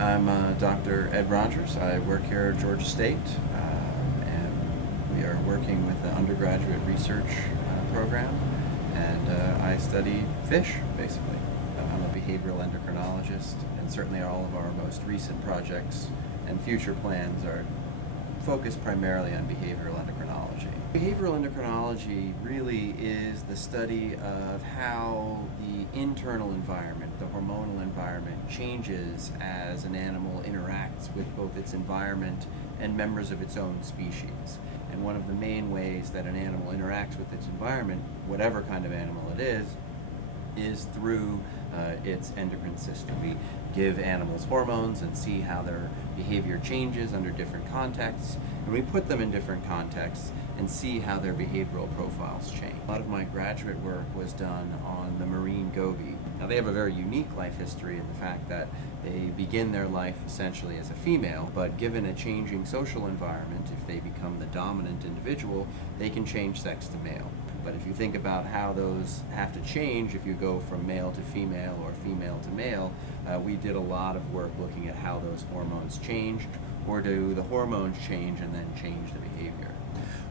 I'm Dr. Ed Rogers. I work here at Georgia State, and we are working with the undergraduate research program, and I study fish, basically. I'm a behavioral endocrinologist, and certainly all of our most recent projects and future plans are focused primarily on behavioral endocrinology. Behavioral endocrinology really is the study of how the internal environment, the hormonal environment, changes as an animal interacts with both its environment and members of its own species. And one of the main ways that an animal interacts with its environment, whatever kind of animal it is through its endocrine system. We give animals hormones and see how their behavior changes under different contexts, and we put them in different contexts and see how their behavioral profiles change. A lot of my graduate work was done on the marine goby. Now they have a very unique life history in the fact that they begin their life essentially as a female, but given a changing social environment, if they become the dominant individual, they can change sex to male. But if you think about how those have to change, if you go from male to female or female to male, we did a lot of work looking at how those hormones changed, or do the hormones change and then change the behavior.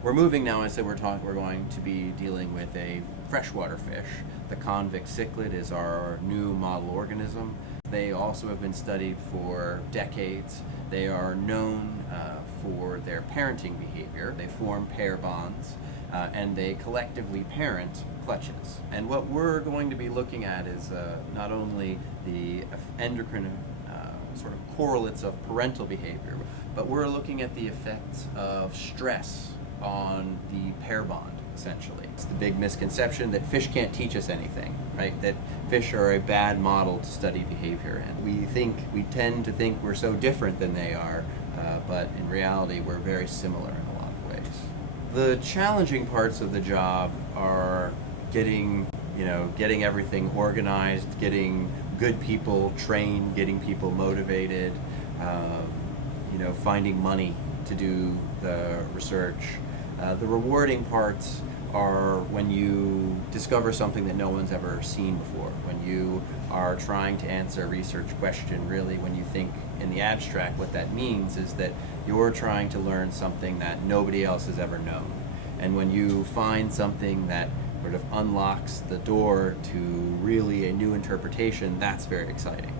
We're moving now. I said we're going to be dealing with a freshwater fish. The convict cichlid is our new model organism. They also have been studied for decades. They are known for their parenting behavior. They form pair bonds. And they collectively parent clutches. And what we're going to be looking at is not only the endocrine sort of correlates of parental behavior, but we're looking at the effects of stress on the pair bond, essentially. It's the big misconception that fish can't teach us anything, right? That fish are a bad model to study behavior, and we tend to think we're so different than they are, but in reality we're very similar in a lot of ways. The challenging parts of the job are getting everything organized, getting good people trained, getting people motivated, finding money to do the research. The rewarding parts are when you discover something that no one's ever seen before, when you are trying to answer a research question. Really, when you think in the abstract, what that means is that you're trying to learn something that nobody else has ever known. And when you find something that sort of unlocks the door to really a new interpretation, that's very exciting.